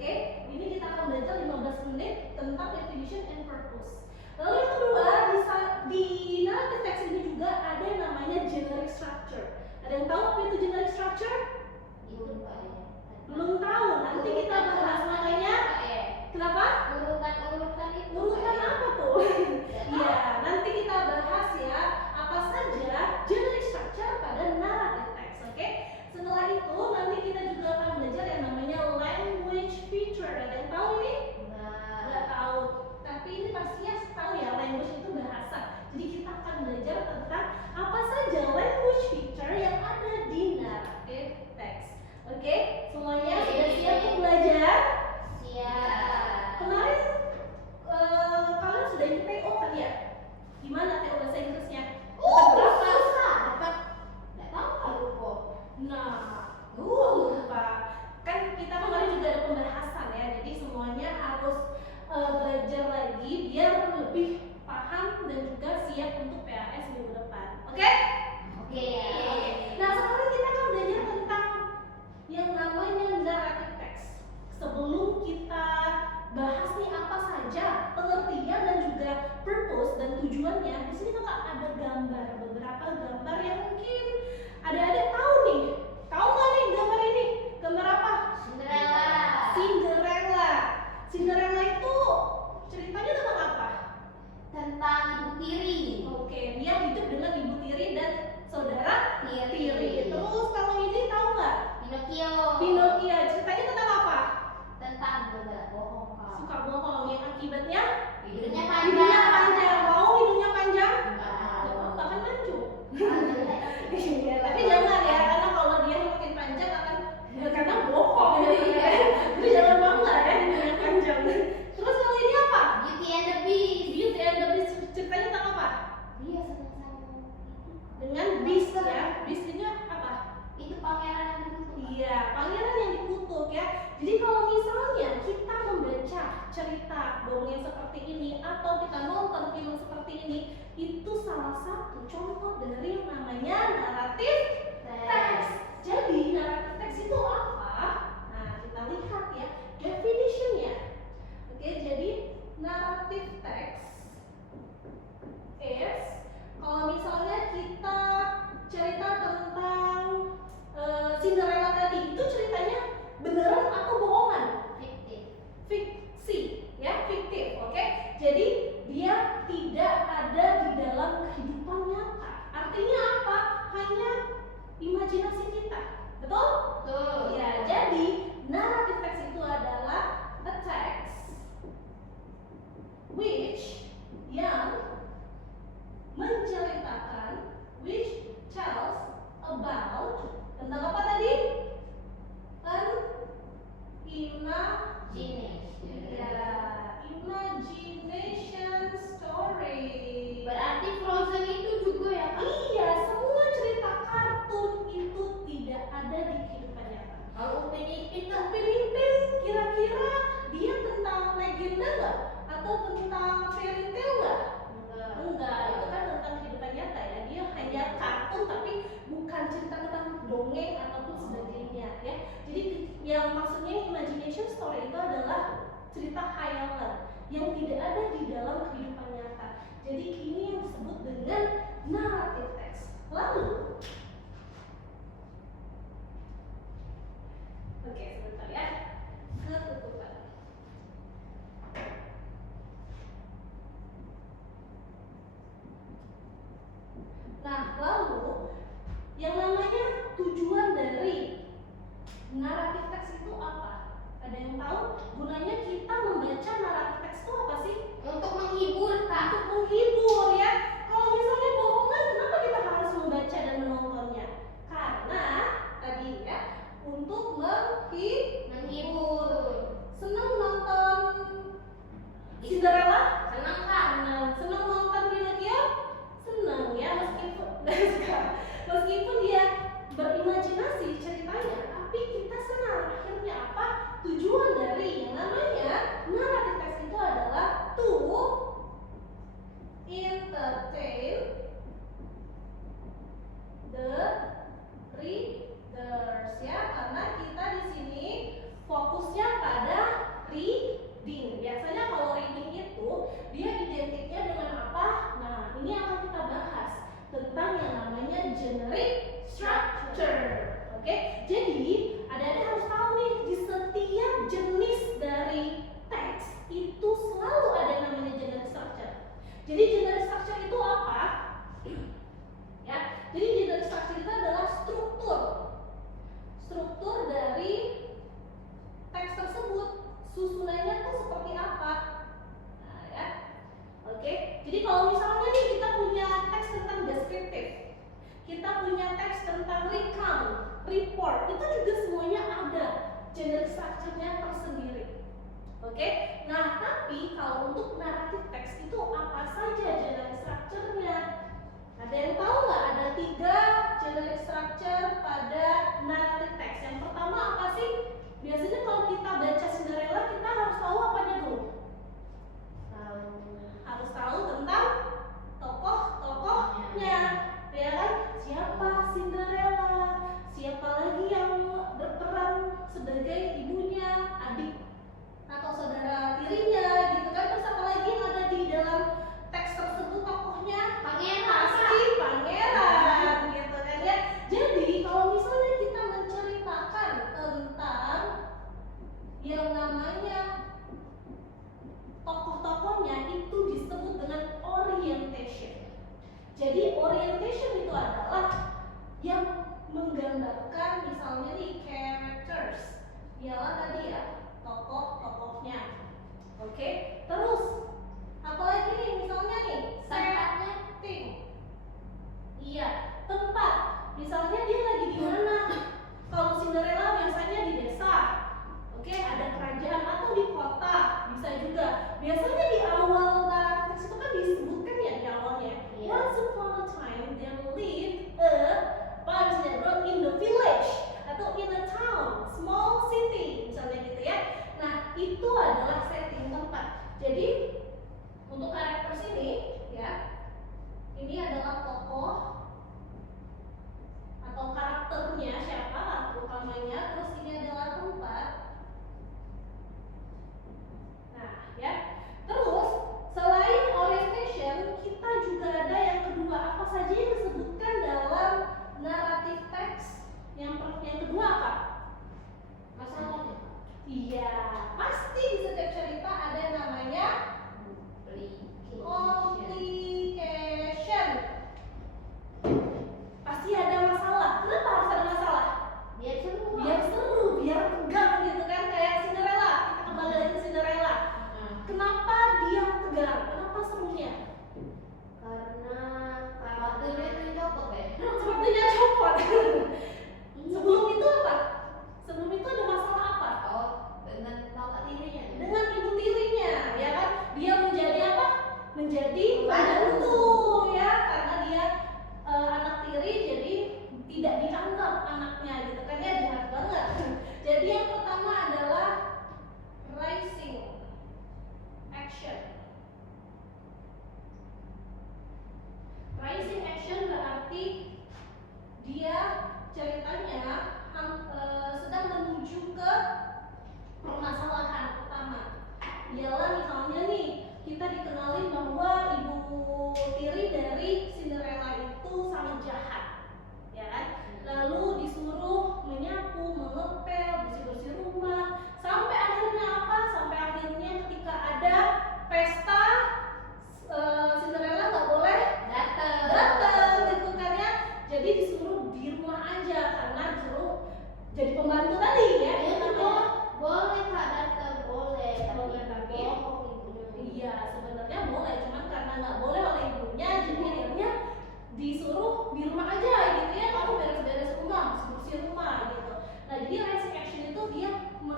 Oke, ini kita akan belajar 15 menit tentang definition and purpose. Lalu yang kedua, di narrative text ini juga ada yang namanya generic structure. Ada yang tahu apa itu generic structure? Belum tahu, nanti kita bahas. Makanya kenapa? Urutan itu. Urutan apa tuh? Iya, nanti kita bahas ya apa saja generic structure pada narrative text. Oke? Setelah itu nanti kita juga akan belajar yang namanya language feature. Ada yang tahu ini? Nggak tahu. Tapi ini pastinya tahu ya, language itu bahasa. Jadi kita akan belajar tentang apa saja language feature yang ada di narrative text. Oke? Semuanya sudah siap untuk belajar? Siap. Kemarin kalian sudah ikut TO kan ya? Gimana TO bahasa Inggrisnya? Dapat berapa? Nah, lupa. Kan kita kemarin juga ada pembahasan ya. Jadi semuanya harus belajar lagi biar lebih paham dan juga siap untuk PAS minggu depan. Oke? Oke. Nah, sekarang kita akan belajar tentang yang namanya narrative text. Sebelum kita bahas nih apa saja pengertian dan juga purpose dan tujuannya, di sini kakak ada gambar, beberapa gambar yang mungkin adik-adik tahu nih. Tahu nggak nih gambar ini? Gambar apa? Cinderella itu ceritanya tentang apa? Tentang ibu tiri. Oke, dia hidup dengan ibu tiri dan saudara tiri. Terus kalau ini tahu nggak? Pinocchio, ceritanya tentang apa? Tentang bohong. Suka bohong, yang akibatnya Hidungnya hidungnya panjang. panjang. Mau hidungnya panjang? Enggak. Nggak apa-apa, kan mancung. Tapi Iya, tapi jangan ya, karena kalau dia makin panjang akan karena bohong ya. Jadi jangan bangga ya hidungnya panjang. Terus kalau ini apa? Beauty and the Beast. Beauty and the Beast, ceritanya tentang apa? Dia senang sama Dengan Beast ya. Beast ini apa? itu pangeran yang ditutup. Iya, pangeran yang dikutuk ya. Jadi kalau misalnya kita membaca cerita dongeng seperti ini atau kita nonton film seperti ini, itu salah satu contoh dari yang namanya narrative text. Jadi narrative text itu apa? Nah, kita lihat ya definition-nya. Oke, jadi narrative text is kalau misalnya kita cerita tentang Cinderella tadi, itu ceritanya beneran atau bohongan? Fiksi, ya, fiktif, oke? Jadi dia tidak ada di dalam kehidupan nyata. Artinya apa? Hanya imajinasi kita, betul? Betul. Ya, jadi narrative text itu adalah a text which yang menceritakan, which tells about tentang apa tadi? Imagination story. Berarti Frozen itu juga ya, Kak? Iya, semua cerita kartun itu tidak ada di kehidupan nyata. Kalau Upin Ipin Upin Ipin kira-kira dia tentang legenda nggak? Atau tentang fairy tale nggak? Enggak, itu kan tentang kehidupan nyata ya. Dia hanya kartun tapi bukan cerita tentang dongeng ataupun sebagainya ya. Jadi yang maksudnya imagination story itu adalah cerita khayalan yang tidak ada di dalam kehidupan nyata. Jadi ini yang disebut dengan narrative text. Lalu oke, sebentar ya. Ketutupan. Nah, lalu yang namanya tujuan dari narrative text itu apa? Ada yang tahu? Gunanya kita membaca narrative text itu apa sih? untuk menghibur, Kak. Untuk menghibur ya. Kalau misalnya bohongan, kenapa kita harus membaca dan menontonnya? Karena tadi ya, untuk menghibur. Senang nonton Cinderella? Senang, Kak. Senang nonton Pinocchio? Senang ya, meskipun dia berimajinasi ceritanya, tapi kita senang. Akhirnya apa? Tujuan dari yang namanya narrative text itu adalah to entertain the readers ya, karena kita di sini fokusnya pada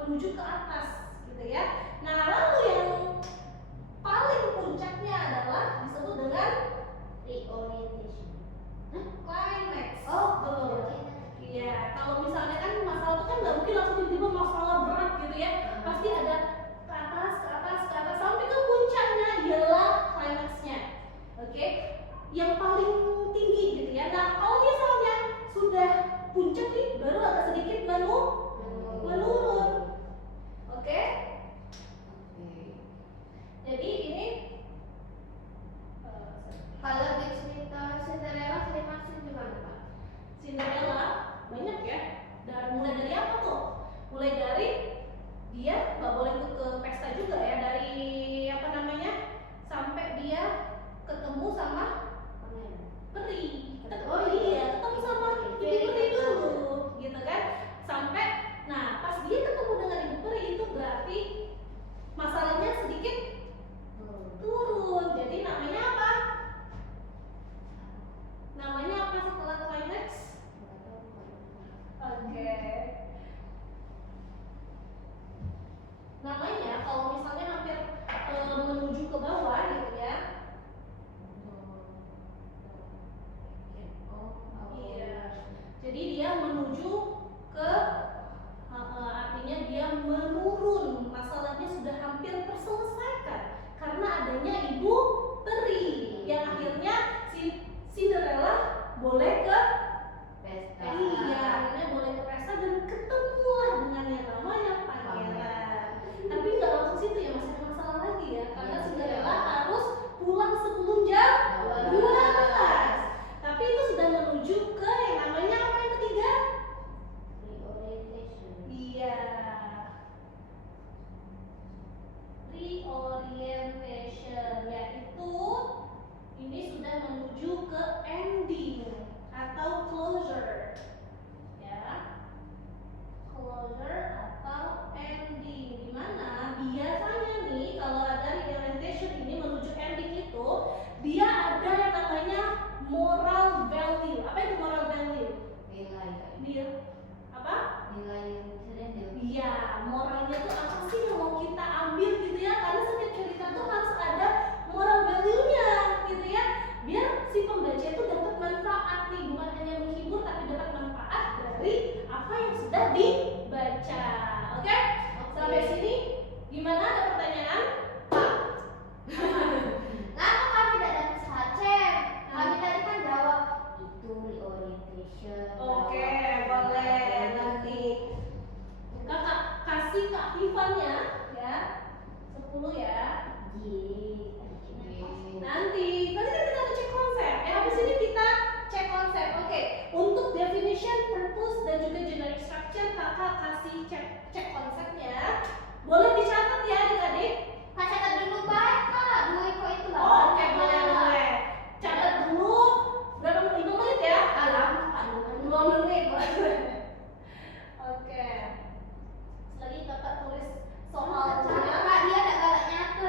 menuju ke atas gitu ya. Nah, lalu yang paling puncaknya adalah disebut dengan Reorientation. climax. Oh, betul. oke. Iya, kalau misalnya kan masalah itu kan nggak mungkin langsung tiba-tiba masalah berat gitu ya. Pasti ada ke atas, ke atas, ke atas sampai ke puncaknya ialah climaxnya. Oke, yang paling tinggi gitu ya. Nah, kalau misalnya sudah puncak nih, baru agak sedikit menurun. Oke, jadi ini Kalau di cerita Cinderella klimaksnya gimana, Pak? Cinderella banyak ya. Dan mulai dari apa tuh? Mulai dari dia nggak boleh ikut ke pesta juga ya, dari apa namanya, sampai dia ketemu sama peri. Oh Iya, ketemu sama ibu peri dulu, gitu kan? Sampai, nah pas dia ketemu dengan ibu peri itu berarti masalahnya sedikit turun. Jadi namanya apa? Namanya apa setelah climax? Oke. Namanya kalau misalnya hampir menuju ke bawah gitu ya. Iya. Jadi dia menuju ke artinya dia menurun. Masalahnya sudah hampir terselesaikan karena adanya ibu peri yang akhirnya si Cinderella boleh ke Pesta. iya, akhirnya boleh ke pesta dan ketemulah dengan yang namanya pangeran. Tapi nggak langsung situ ya, masih ada masalah lagi ya, karena Iya. Cinderella harus pulang sebelum jam 12. Tapi itu sudah menuju ke yang namanya apa yang ketiga? Reorientation. Iya. Reorientation, yaitu ini sudah menuju ke ending atau closure. Ya. Closure atau ending. Dimana biasanya nih kalau ada reorientation ini menuju ending itu dia ada yang namanya moral value. Apa itu moral value? Nilai. Dia apa? Nilai yang bisa Iya, moralnya tuh apa sih yang mau kita ambil gitu ya? Karena setiap cerita tuh harus ada moral value-nya gitu ya. Biar si pembaca itu dapat manfaat nih, bukan hanya menghibur tapi dapat manfaat dari apa yang sudah dibaca. Oke? Sampai sini gimana? Ada pertanyaan? Pak. Kenapa kami tidak dapat sacem? Kami tadi kan jawab itu reorientation. Oke, boleh nanti. Kakak kasih Kak Ivannya ya. 10 ya. Nanti kan kita udah cek konsep. Habis ini kita cek konsep. Oke, untuk definition, purpose dan juga generic structure kakak kasih cek konsepnya. Boleh dicatat ya adik-adik. Kak catat dulu baik Kak. Dua itu lah. Oh, oke, boleh. Catat dulu berapa menit? 5 menit ya? Lama Kak 2 menit. Oke. Lagi kakak tulis soalnya. Kak dia ada galak nyata.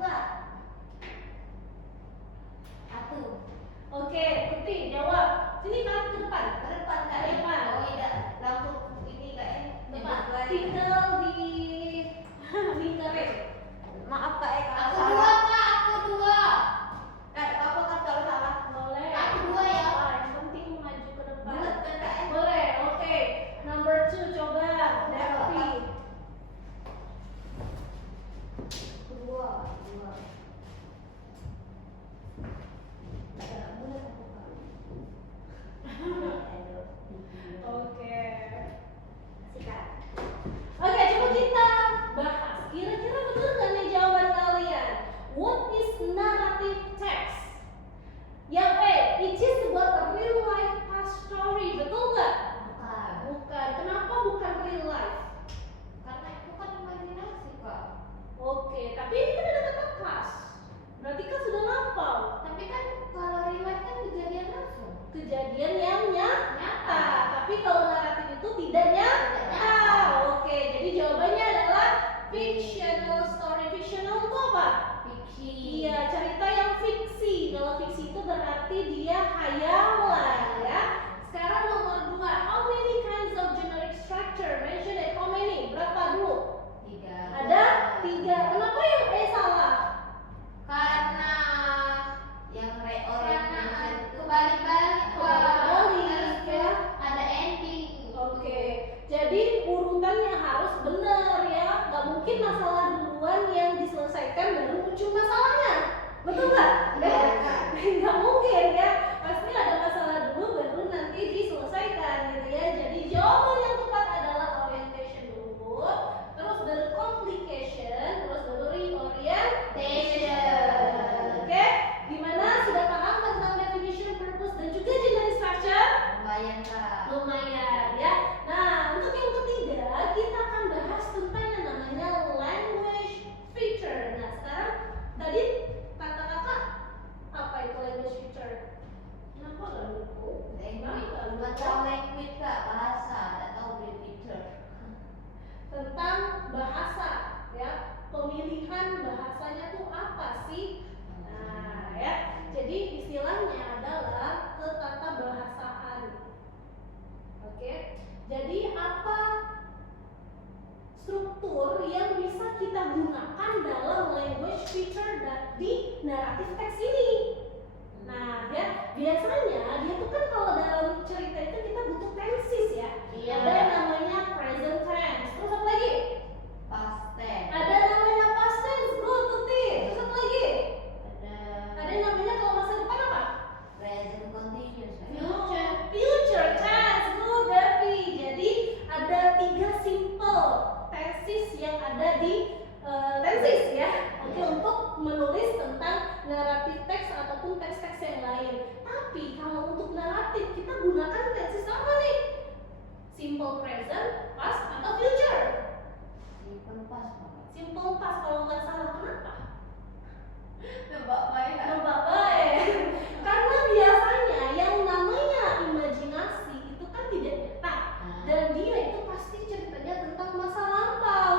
Kak. Atu. Oke, Putih jawab. Sini Kak, ke depan. Ke depan Kak. Ke depan. Oh iya, langsung ini Kak ya. Depan. Depan. Tinggal di lingkarin. Maaf Kak ya. Aku dua Kak, aku dua. Kak, apa kan kalau salah? Boleh. Aku dua ya. Yang penting maju ke depan. Bulat kan Kak ya? Boleh, oke. Number 2 coba, Devi. Dua. Nggak bulat aku Kak. Oke. Sikat. Oke, coba kita bahas. Kira-kira betul nggak nih jawaban kalian? What is narrative text? Yang A, it is about a real life past story. Betul nggak? Bukan. Bukan. Kenapa bukan real life? Karena itu kan imajinasi Kak. Oke, tapi ini kan ada kata past. Berarti kan sudah lampau. Tapi kan kalau real life kan kejadian langsung. Kejadian yang nyata. Nyata. Tapi kalau naratif itu tidak nyata. Tidak nyata. Oke, jadi jawabannya adalah fictional story. Fictional itu apa? Fiksi. Iya, cerita yang fiksi. Kalau fiksi itu berarti dia hayalan ya. Sekarang nomor 2, how many kinds of generic structure? Mention it. How many? Berapa dulu? 3. Ada 3. Kenapa yang E salah? Karena yang reorientation kebalik-balik Kak. Kebalik, ya. Ada ending. Oke, jadi urutannya harus benar ya. Gak mungkin masalah duluan yang diselesaikan baru muncul masalahnya. Betul nggak? Iya. Nggak mungkin ya. Pasti ada masalah dulu baru nanti diselesaikan gitu ya. Jadi jawaban yang tepat adalah orientation dulu, terus baru complication, terus baru reorientation. Oke, gimana? Sudah paham tentang definition, purpose, dan juga generic structure? Lumayan Kak. Lumayan ya. Nah, untuk yang ketiga kita akan bahas tentang yang namanya language feature. Nah, sekarang tadi kata kakak apa itu language feature? Kenapa nggak lupa? Language. Bukan tahu language Kak, bahasa. Tidak tahu literature. Tentang bahasa ya. Pemilihan bahasanya tuh apa sih? Nah, ya. Jadi istilahnya adalah ketatabahasaan. Oke. Jadi apa struktur yang bisa kita gunakan dalam language feature di naratif teks ini? Nah, ya biasanya dia tuh kan kalau dalam cerita itu kita butuh tenses ya. Iya. Ada yang namanya present tense. Terus apa lagi? Past tense. Ada namanya past tense, bro, Tuti. Terus apa lagi? Ada yang namanya kalau masa depan apa? Present continuous. Future tense, bro, Devi. Jadi ada 3 simple tenses yang ada di tenses ya. Oke, untuk menulis tentang naratif teks ataupun teks-teks yang lain. Tapi kalau untuk naratif kita gunakan tenses apa nih? Simple present, past, atau future? Simple past Kak. Simple past kalau nggak salah. Kenapa? Nebak baik Kak. Nebak baik. Karena biasanya yang namanya imajinasi itu kan tidak nyata. Dan dia itu pasti ceritanya tentang masa lampau.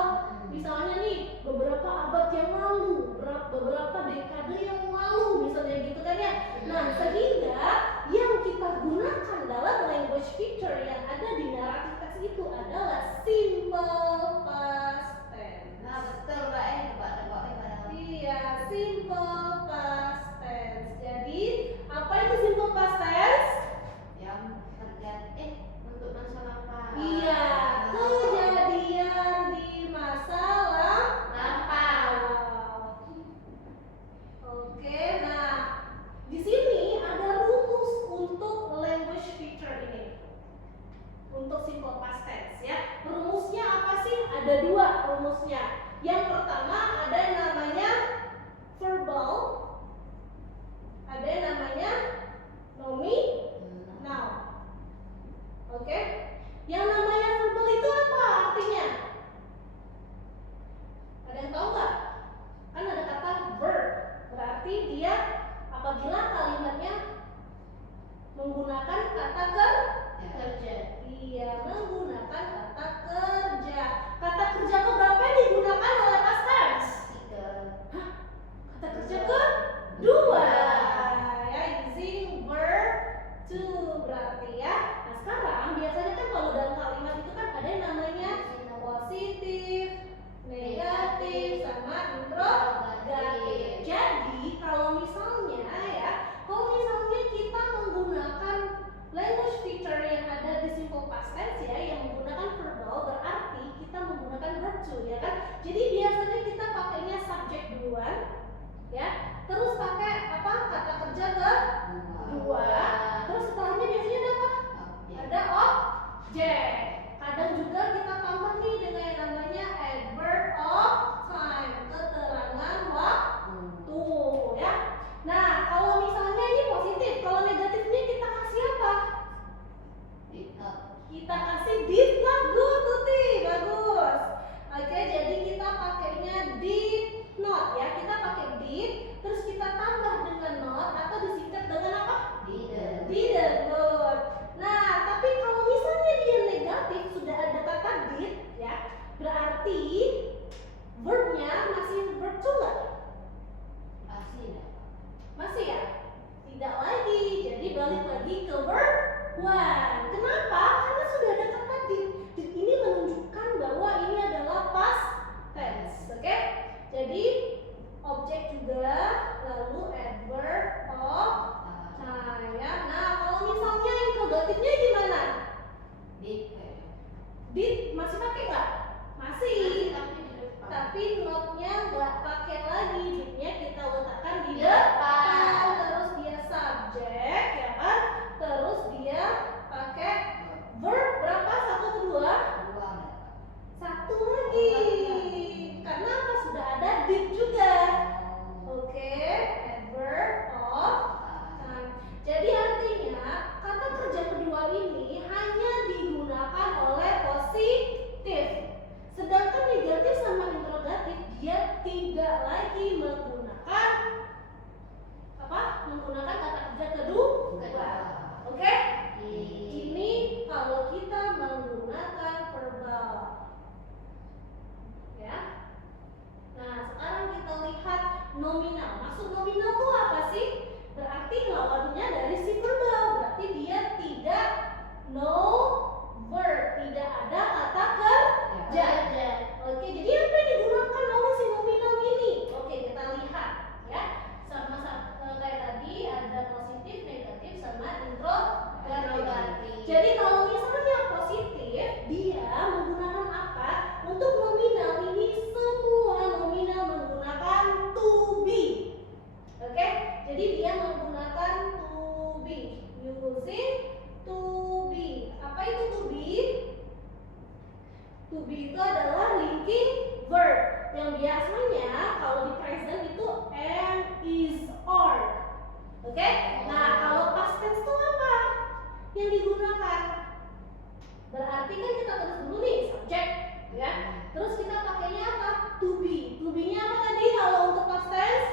Misalnya nih, beberapa abad yang lalu, beberapa dekade yang lalu, misalnya gitu kan ya. Nah, sehingga yang kita gunakan dalam language feature yang ada di naratif teks itu adalah simple past tense. Nah betul Kak, nebak-nebak kadang. Iya, simple past tense. Jadi, apa itu simple past tense? Yang terjadi untuk masa lampau. Iya, kejadian di masa lampau. Oke, nah di sini ada berarti menggunakan apa? Menggunakan kata kerja kedua. Oke? Ini kalau kita menggunakan verbal. Ya. Nah, sekarang kita lihat nominal. Maksud nominal itu apa sih? Berarti lawannya dari si verbal. Berarti dia tidak no verb, tidak ada kata kerja. Oke, jadi apa yang digunakan oleh si nominal ini? Oke, kita lihat ya. Sama-sama kayak tadi ada positif, negatif, sama interrogatif. Jadi kalau misalnya positif, dia menggunakan apa? Untuk nominal ini semua nominal menggunakan to be. Oke, jadi dia menggunakan to be, using to be. Apa itu to be? To be itu adalah linking verb yang biasanya kalau di present itu am, is, are. Oke, nah kalau past tense itu apa yang digunakan? Berarti kan kita tulis dulu nih subject, ya. Terus kita pakainya apa? To be. To be-nya apa tadi kalau untuk past tense?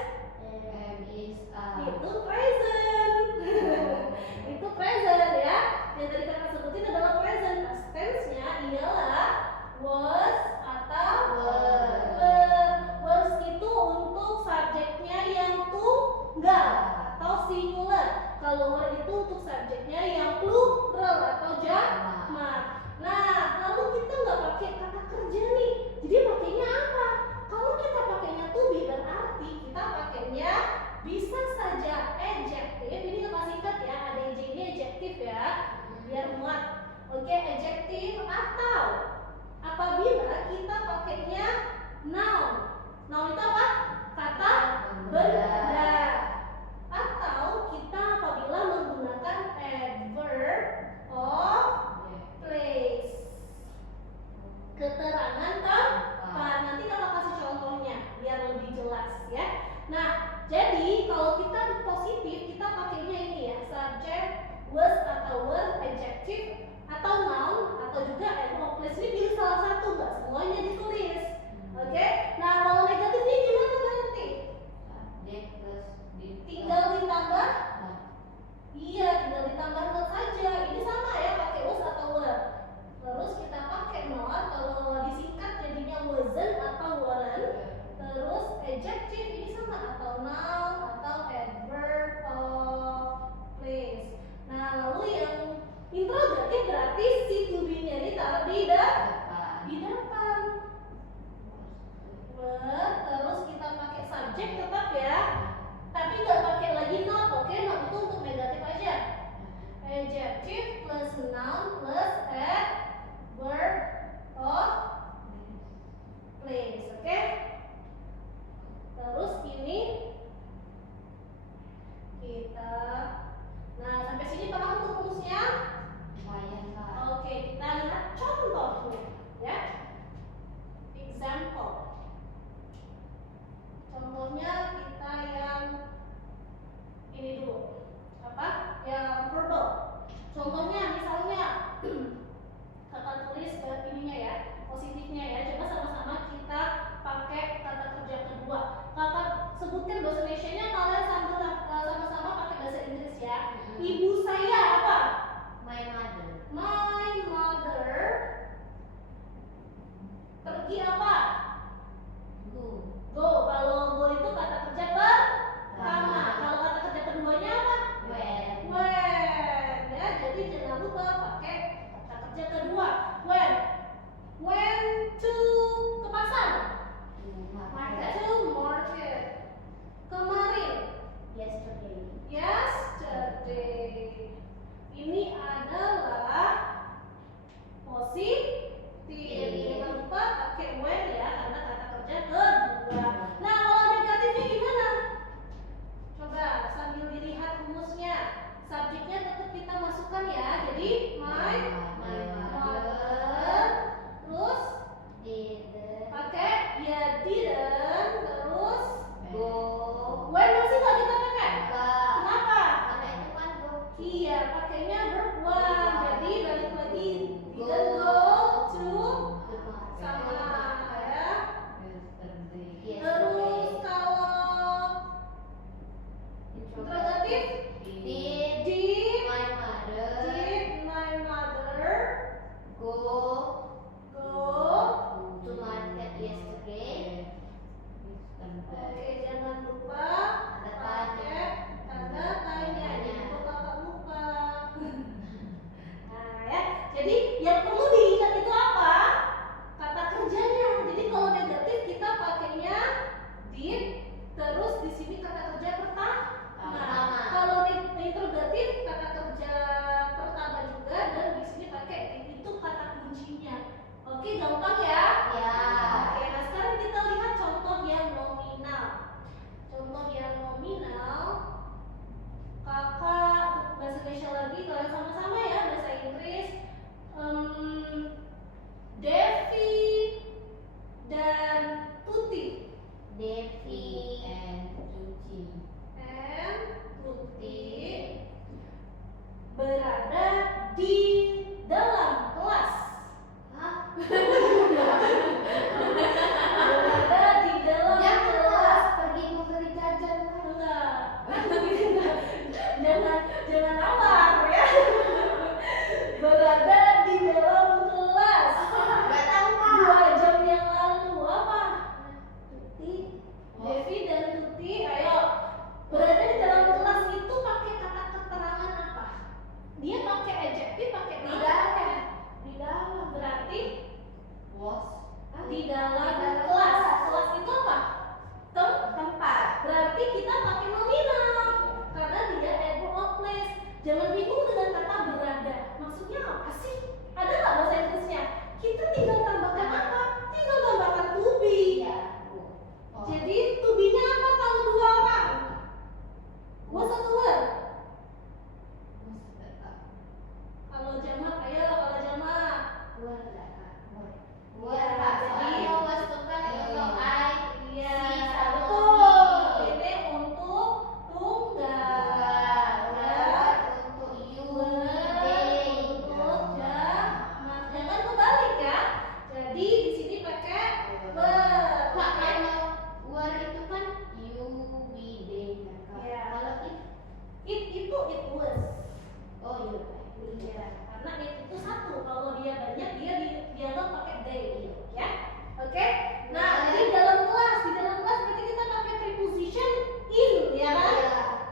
Itu present. Itu present ya. Yang tadi kakak sebutin adalah present. Past tense-nya ialah was atau were. Was itu untuk subjeknya yang tunggal atau singular. Kalau were itu untuk subjeknya yang plural atau jamak. Nah, lalu kita nggak pakai kata kerja nih. Jadi pakainya apa? Kalau kita pakainya to be berarti kita pakainya bisa saja adjective. Ini kita singkat ya, ada ej ini adjective ya, biar muat. Oke, adjective atau apabila kita pakainya noun. Noun itu apa? Kata benda. Atau kita apabila menggunakan adverb of place. Keterangan tempat. Nanti kalau kasih contohnya biar lebih jelas ya. Nah, jadi kalau kita positif kita pakainya ini ya, subject, was atau were, adjective atau noun atau juga adverb of place. Ini pilih salah satu, nggak semuanya ditulis. Oke? Nah, kalau negatifnya gimana berarti? Tinggal ditambah. Iya, tinggal ditambah not saja. Ini sama ya, pakai was atau were. Terus kita pakai not, kalau disingkat jadinya wasn't atau weren't. Terus adjective ini sama atau noun Oke, jangan lupa pakai tanda tanya. Jadi kok kakak lupa. Nah ya, jadi yang perlu diingat itu apa? Kata kerjanya. Jadi kalau negatif kita pakainya did, terus di sini kata kerja pertama. Kalau interrogatif kata kerja pertama juga, dan di sini pakai did, itu kata kuncinya. Oke, gampang ya? Ya. Oke, nah sekarang kita lihat contoh yang nominal. Contoh yang nominal, kakak bahasa Indonesia lagi, kalian sama-sama ya bahasa Inggris. Devi dan Tuti. Devi and Tuti berada di dalam kelas. Hah? Berada di dalam kelas. Pergi membeli jajan. Enggak. Jangan nawar ya. Berada di dalam kelas. Gak tahu, Kak. 2 jam yang lalu apa? Tuti, Devi dan Tuti, ayo. Berada di dalam kelas itu pakai kata keterangan apa? Dia pakai adjektif, pakai Di noun, dalam. pakai di dalam. Berarti Was. di dalam Di dalam kelas. kelas. Kelas itu apa? Tempat. Berarti kita pakai nominal karena dia adverb of place. Jangan bingung dengan kata berada. Maksudnya apa sih? Ada nggak bahasa Inggrisnya? Kita tinggal tambahkan apa? Tinggal tambahkan to be. Iya. Jadi to be-nya apa kalau 2 orang? Was atau were? Kalau jamak, ayo kalau jamak. Iya, betul. Ini untuk tunggal. Ya. Untuk jamak. Jangan kebalik ya. Jadi di sini pakai were. It was. Iya, karena itu satu. Kalau dia banyak dia dianggap pakai they, ya. Oke. Nah, di dalam kelas berarti kita pakai preposition in, ya kan?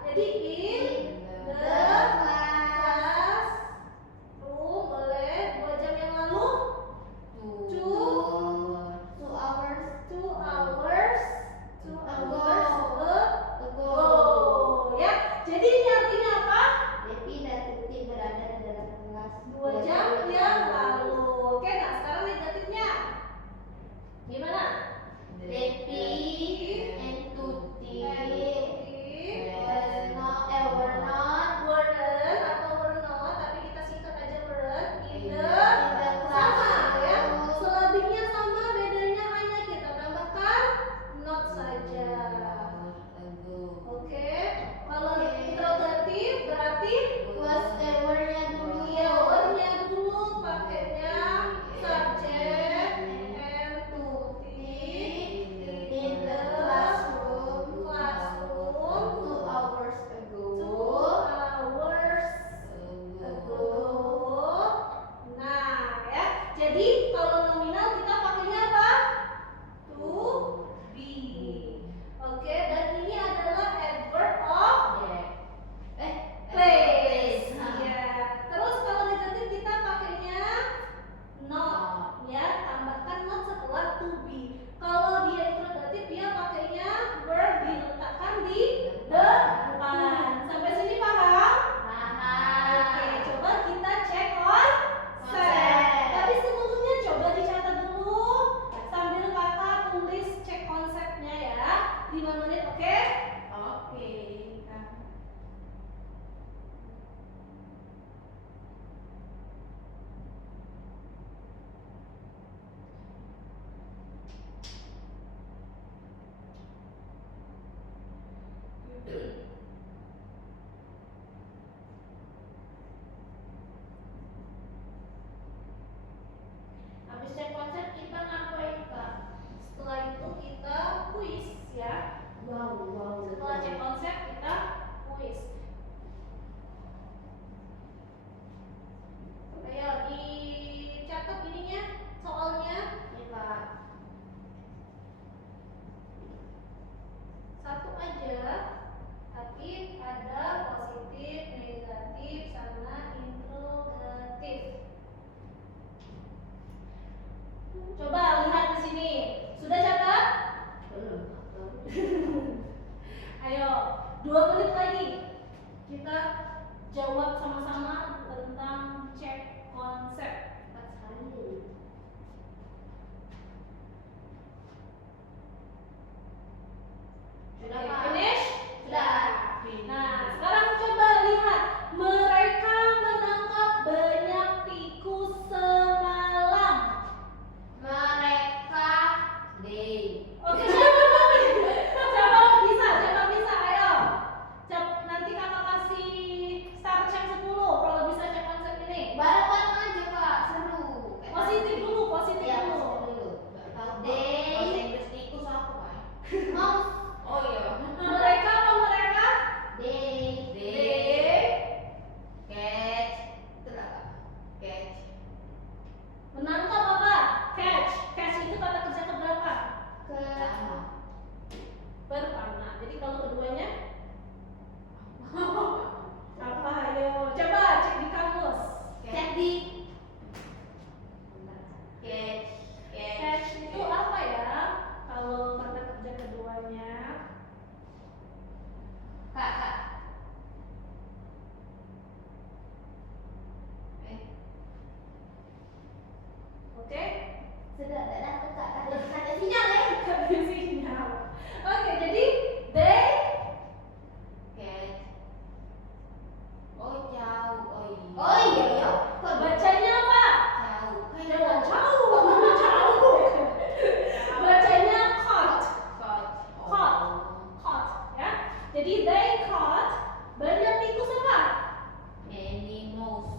Jadi in the class room. Boleh 2 jam yang lalu, 2 hours ago. Ya. Jadi ini artinya apa? 2 jam yang lalu. Oke, nah sekarang negatifnya gimana? Devi and Tuti Negatif. were not Weren't atau were not, tapi kita singkat aja weren't in the In the sama ya. classroom. Selebihnya sama, bedanya hanya kita tambahkan not saja. Oke. Kalau interrogatif berarti were-nya dulu. iya, were-nya dulu pakainya subject and Tuti in the classroom 2 hours ago. 2 hours ago. Nah, ya. Jadi kalau nominal kita pakainya apa? To be. Oke, dan ini adalah adverb of place. Iya. Terus kalau negatif kita pakainya not, ya. Tambahkan not setelah to be. Kalau dia interrogatif dia pakainya verb diletakkan di depan. Sampai sini paham? Oke, coba kita cek konsep. Tapi sebelumnya coba dicatat dulu sambil kakak tulis cek konsepnya ya. 5 menit, oke? Oke. Nah. Habis cek konsep kita ngapain, Kak? Setelah itu kita kuis ya. Setelah cek konsep kita kuis. Ayo dicatat ininya, soalnya. satu aja, tapi ada positif, negatif, sama interrogatif. Coba lihat di sini. Sudah catat? Ayo, 2 menit lagi. Kita jawab sama-sama tentang cek konsep. Sudah, Oke, Pak. finish? Sudah. Nah, sekarang coba lihat. Mereka menangkap banyak tikus semalam. Mereka Oke, siapa bisa? Ayo. Nanti kakak kasih star check 10 kalau bisa cek konsep ini. bareng-bareng aja Kak, seru. Positif dulu. Ya, nggak tahu. Bahasa Inggris tikus apa Kak? Mouse. Oh iya. Mereka apa mereka? Catch. Itulah Kak. Catch. Menangkap apa? Catch. Catch itu kata kerja keberapa? Pertama. Jadi kalau keduanya apa? Ayo, coba cek di kamus. Cek di catch. Catch itu apa ya? Kalau kata kerja keduanya, Kak. oke? Sudah ada dapet Kak. Ada sinyal ya? Ada sinyal. Oke, jadi they Catch. Oh jauh. Oh iya. Kok bacanya apa? jauh? Jangan jauh. Bacanya caught. Caught, ya. Jadi they caught banyak tikus apa? Many mouse.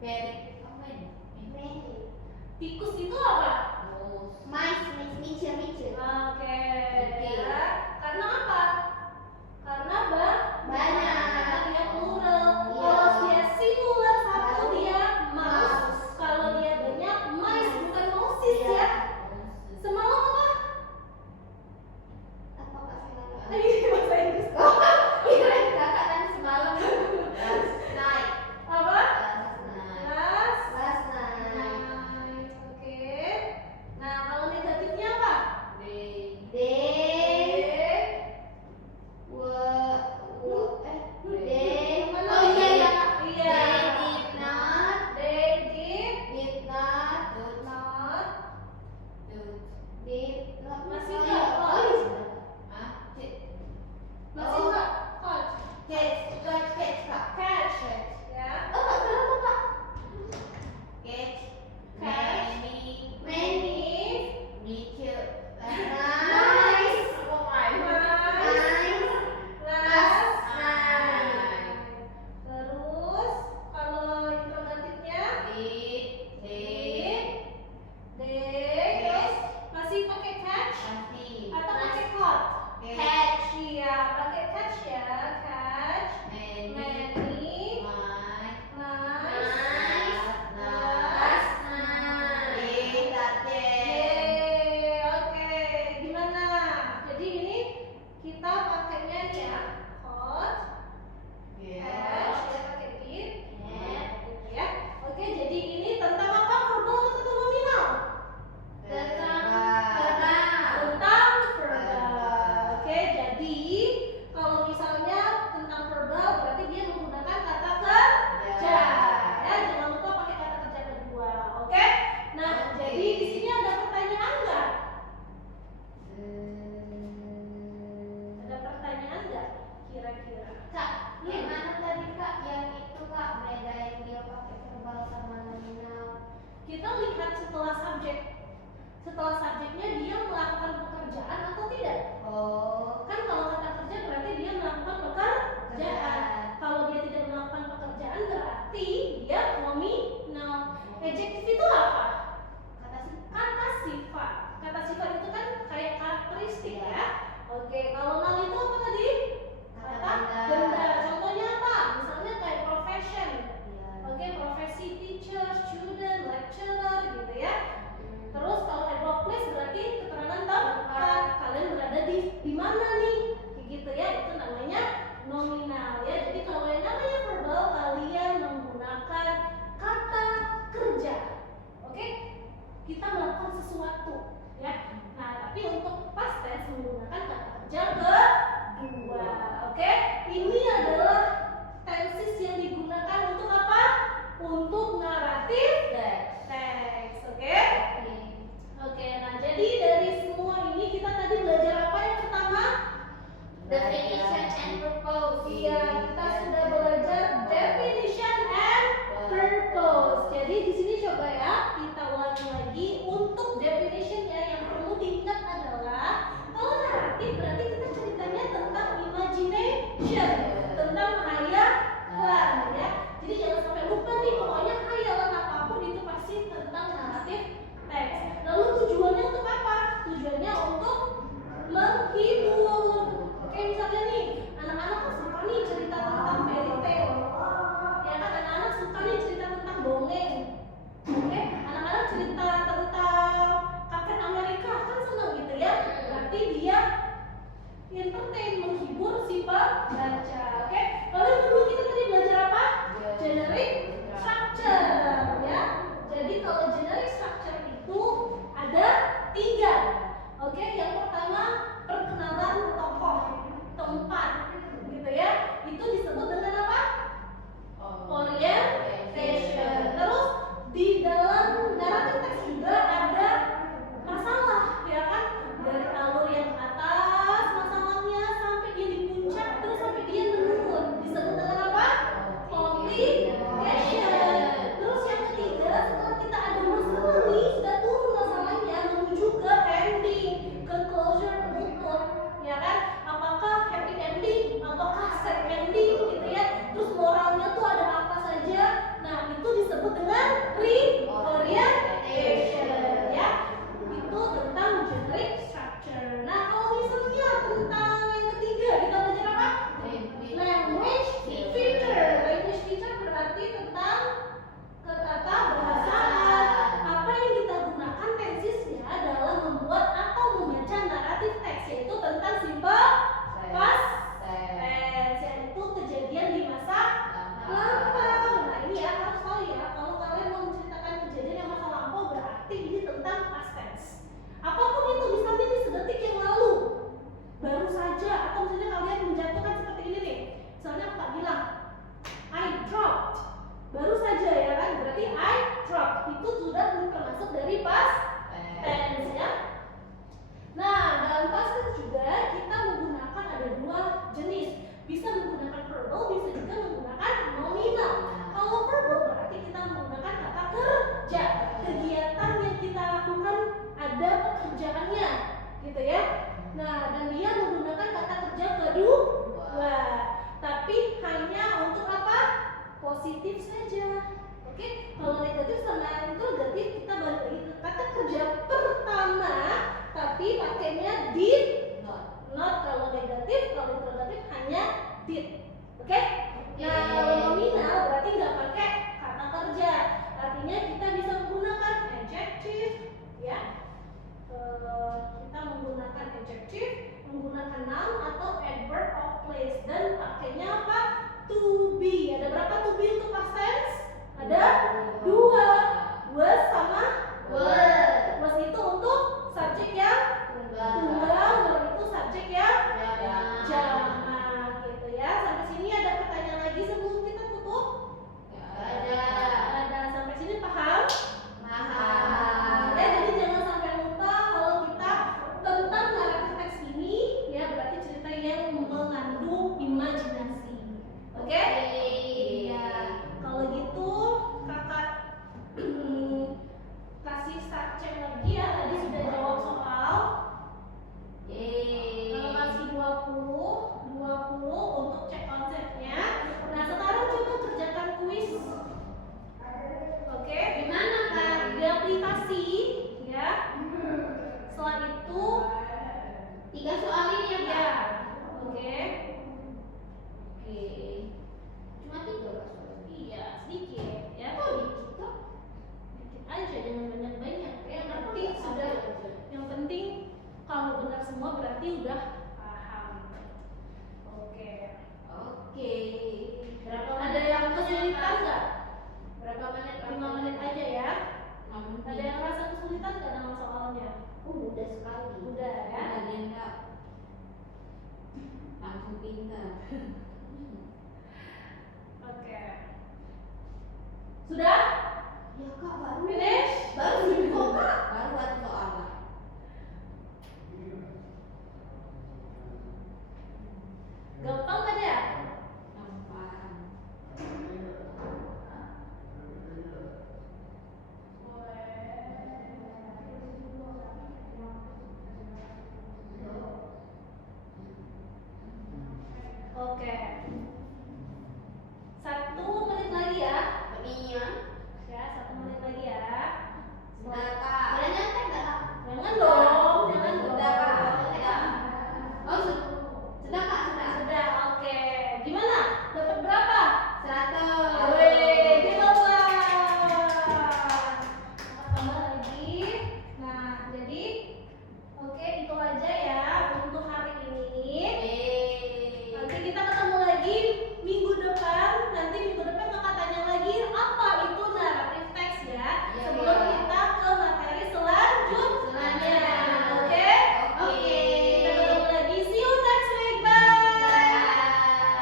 Very apa ini? Tikus itu apa? Mouse. Oke. Oke. Ya. Karena apa? Karena Banyak. Karena dia plural. Iya. Kalau dia singular satu dia mouse. Mouse. Kalau dia banyak mice bukan mouses ya. Semalam apa? Apa Kak semalam? Bahasa Inggris. Kirain Kakak kan semalam. Last night. Apa? Last Last night. night. Oke. Nah, kalau negatifnya apa? They They They Oh iya. They They did not not Masih oh, nggak? iya. Oh, iya. Hah? masih nggak caught. Catch Kak. Catch. Ya. Oh Kak, kenapa Kak? Catch Catch. many nature nice Nice. Last Last night. night. Terus kalau interrogatifnya Did they terus masih pakai catch atau pakai caught? Catch. Iya, pakai catch ya. Catch. many Many. my Nice. last night. Yeay, oke. Gimana? Jadi ini kita pakainya nih ya. Caught, catch, kita pakai did. Ya. Oke, jadi ini tentang apa? Verbal atau nominal? Tentang verbal. Oke, jadi kalau misalnya tentang verbal berarti dia menggunakan kata kerja. Ya, jangan lupa pakai kata kerja kedua. Oke? Nah, jadi di sini ada pertanyaan nggak? Ada pertanyaan nggak? Kira-kira? Kak, yang mana tadi Kak? Yang itu Kak, bedain dia pakai verbal sama nominal. Kita lihat setelah subjek. Setelah subjeknya dia melakukan pekerjaan atau tidak? Oh, Kan kalau kata kerja berarti dia melakukan pekerjaan. Kalau dia tidak melakukan pekerjaan berarti dia nominal. Adjektif itu apa? kata sih. Kata sifat. Kata sifat itu kan kayak karakteristik ya. Oke, kalau noun itu apa tadi? Kata benda. Contohnya apa? Misalnya kayak profession. Iya. Oke, profesi teacher, student, lecturer gitu ya. Terus kalau adverb place berarti keterangan tempat. Kalian berada di mana kerja kedua. Oke, ini adalah tenses yang digunakan untuk apa? Untuk naratif teks. Oke? Oke, nah jadi dari semua ini kita tadi belajar apa yang pertama? Definition and purpose. Iya, kita sudah belajar definition and purpose. Jadi di sini coba ya kita ulangi lagi untuk definitionnya yang perlu diingat adalah kalau naratif berarti kita ceritanya tentang imagination, tentang hayalan ya. Jadi jangan sampai lupa nih, pokoknya hayalan apapun itu pasti tentang naratif teks. Lalu tujuannya untuk apa? Tujuannya untuk menghibur. Oke, misalnya nih, anak-anak kan suka nih cerita tentang fairy tale. Ya kan, anak-anak suka nih cerita tentang dongeng. Oke, anak-anak cerita tentang Kapten Amerika kan senang gitu ya. Berarti dia entertain, menghibur si pembaca. Oke, lalu yang kedua kita tadi belajar apa? Generic structure ya. Jadi kalau generic structure itu ada 3. Oke, yang pertama perkenalan tokoh, tempat, gitu ya. Itu disebut dengan apa? Orientation. Terus di dalam naratif teks juga ada masalah, ya kan? Dari alur yang atas masalahnya sampai dia di puncak, terus sampai dia menurun, disebut dengan apa? Complication. Terus yang ketiga, setelah kita ada masalah nih, sudah turun masalahnya menuju ke ending, ke closure, penutup, ya kan? Apakah happy ending, apakah sad ending, gitu ya? Terus moralnya tuh ada apa saja? Nah, itu disebut dengan pre-orientation, ya. Itu tentang generic structure. Nah, kalau misalnya tentang yang ketiga, kita belajar apa? Language feature. Language feature berarti tentang ketata bahasaan. Apa yang kita gunakan tensisnya dalam membuat atau membaca naratif teks, yaitu tentang simple past tense, yaitu kejadian di masa lampau. Nah ini ya harus tahu ya, kalau kalian mau menceritakan kejadian yang masa lampau berarti ini tentang past tense. Apapun itu, misalnya ini sedetik yang lalu, baru saja, atau misalnya kalian menjatuhkan seperti ini nih. Misalnya aku tak bilang I dropped, baru saja ya kan, berarti I dropped itu sudah termasuk dari past tense ya. Nah, dalam past tense juga kita menggunakan ada 2 jenis. Bisa menggunakan verbal, bisa juga menggunakan nominal. Kalau verbal berarti kita menggunakan kata kerja. Kegiatan yang kita lakukan ada pekerjaannya, gitu ya. Nah, dan dia menggunakan kata kerja kedua. Tapi hanya untuk apa? Positif saja. Oke, kalau negatif sama interrogatif kita balik lagi ke kata kerja pertama, tapi pakainya did not. Kalau negatif, kalau interrogatif hanya did. Oke? Nah, kalau nominal berarti nggak pakai kata kerja. Artinya kita bisa menggunakan adjective, ya. Kita menggunakan adjective, menggunakan noun atau adverb of place, dan pakainya apa? To be. Ada berapa to be untuk past tense? Ada 2. Was sama were. Was itu untuk subjek yang tunggal, were itu subjek yang jamak, gitu ya. Sampai sini ada pertanyaan lagi sebelum kita tutup? Ada. Sampai sini paham? Ya, jadi jangan sampai lupa kalau kita tentang naratif teks ini ya, berarti cerita yang mengandung imajinasi. Oke? Iya. Kalau gitu kakak kasih start check lagi ya. Tadi sudah jawab soal. Kasih 20 untuk cek konsepnya. Nah, sekarang coba kerjakan kuis. Oke, gimana Kak? Di aplikasi ya. Setelah itu 3 soal ini ya, Kak? ya. Oke. Cuma 3 Kak, soal. Iya, sedikit ya. Kok dikit kok? Dikit aja, jangan banyak-banyak. Yang penting sudah, yang penting kalau benar semua berarti udah paham. Oke. Berapa Ada yang kesulitan nggak? Berapa menit? 5 menit aja ya. 5 menit. Ada yang rasa kesulitan nggak dengan soalnya? Mudah sekali. Udah ya. Ada yang enggak? Aku pintar. Oke. Sudah? Ya kak baru. Finish? Baru kok kak. Baru ada soalnya. Gampang kan ya? Gampang. Oke.